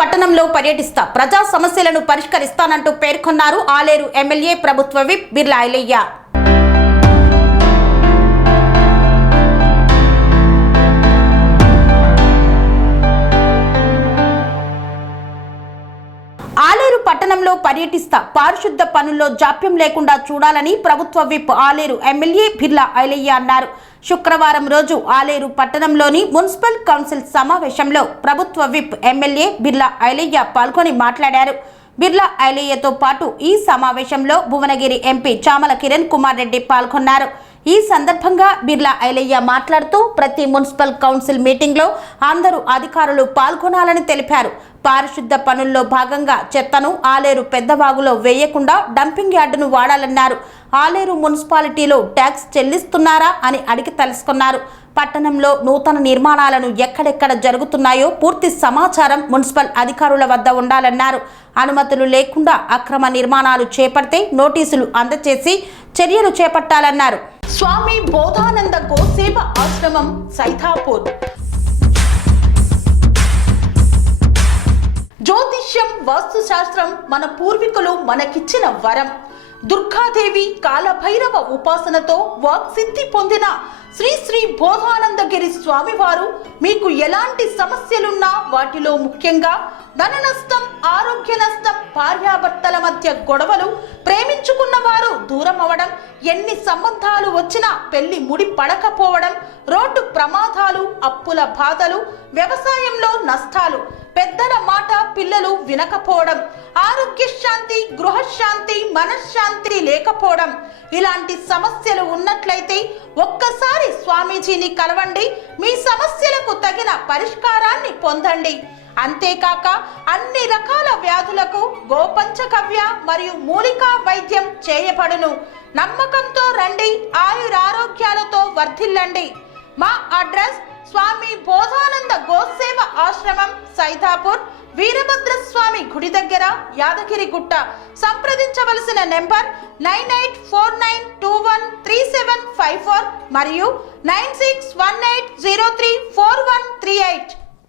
పట్టణంలో పర్యటిస్తా ప్రజా సమస్యలను పరిష్కరిస్తానంటూ పేర్కొన్నారు ఆలేరు ఎమ్మెల్యే ప్రభుత్వ విప్ బిర్లా ఐలయ్య. ఆలేరు పట్టణంలో పర్యటిస్తా పారిశుద్ధ పనుల్లో జాప్యం లేకుండా చూడాలని ప్రభుత్వ విప్ ఆలేరు ఎమ్మెల్యే బిర్లా ఐలయ్య అన్నారు. శుక్రవారం రోజు ఆలేరు పట్టణంలోని మున్సిపల్ కౌన్సిల్ సమావేశంలో ప్రభుత్వ విప్ ఎమ్మెల్యే బిర్లా ఐలయ్య పాల్గొని మాట్లాడారు. బిర్లా ఐలయ్యతో పాటు ఈ సమావేశంలో భువనగిరి ఎంపీ చామల కిరణ్ కుమార్ రెడ్డి పాల్గొన్నారు. ఈ సందర్భంగా బిర్లా ఐలయ్య మాట్లాడుతూ ప్రతి మున్సిపల్ కౌన్సిల్ మీటింగ్లో అందరూ అధికారులు పాల్గొనాలని తెలిపారు. పారిశుద్ధ పనుల్లో భాగంగా చెత్తను ఆలేరు పెద్దవాగులో వేయకుండా డంపింగ్ యార్డును వాడాలన్నారు. ఆలేరు మున్సిపాలిటీలో ట్యాక్స్ చెల్లిస్తున్నారా అని అడిగి తెలుసుకున్నారు. పట్టణంలో నూతన నిర్మాణాలను ఎక్కడెక్కడ జరుగుతున్నాయో పూర్తి సమాచారం మున్సిపల్ అధికారుల వద్ద ఉండాలన్నారు. అనుమతులు లేకుండా అక్రమ నిర్మాణాలు చేపడితే నోటీసులు అందజేసి చర్యలు చేపట్టాలన్నారు. స్వామి బోధానంద గోసేవ ఆశ్రమం సైథాపూర్. జ్యోతిష్యం వాస్తుశాస్త్రం మన పూర్వీకులు మనకిచ్చిన వరం. దుర్గాదేవి కాలభైరవ ఉపాసనతో వాక్సిద్ధి పొందిన శ్రీ శ్రీ బోధానందగిరి స్వామివారు మీకు ఎలాంటి సమస్యలున్నా వాటిలో ముఖ్యంగా ధన నష్టం, ఆరోగ్య నష్టం, భార్యాభర్తల మధ్య గొడవలు, ప్రేమించుకున్న వారు దూరం అవడం, ఎన్ని సంబంధాలు వచ్చినా పెళ్లి ముడి పడకపోవడం, రోడ్డు ప్రమాదాలు, అప్పుల బాధలు, వ్యవసాయంలో నష్టాలు, పెద్దల మాట పిల్లలు వినకపోవడం, ఆరోగ్య శాంతి, గృహశాంతి, మనశ్శాంతి లేకపోవడం, ఇలాంటి సమస్యలు ఉన్నట్లయితే ఒక్కసారి స్వామీజీని కలవండి. మీ సమస్యలకు తగిన పరిష్కారాన్ని పొందండి. అంతేకాక అన్ని రకాల వ్యాధులకు గోపంచగవ్య మరియు మూలికా వైద్యం చేయబడును. నమ్మకంతో రండి, ఆయురారోగ్యాలతో వర్ధిల్లండి. మా అడ్రస్ స్వామి బోధానంద గోసేవ ఆశ్రమం సైథాపూర్, వీరభద్రస్వామి గుడి దగ్గర, యాదగిరిగుట్ట. సంప్రదించవలసిన నెంబర్ 9849213754 మరియు 9618034138.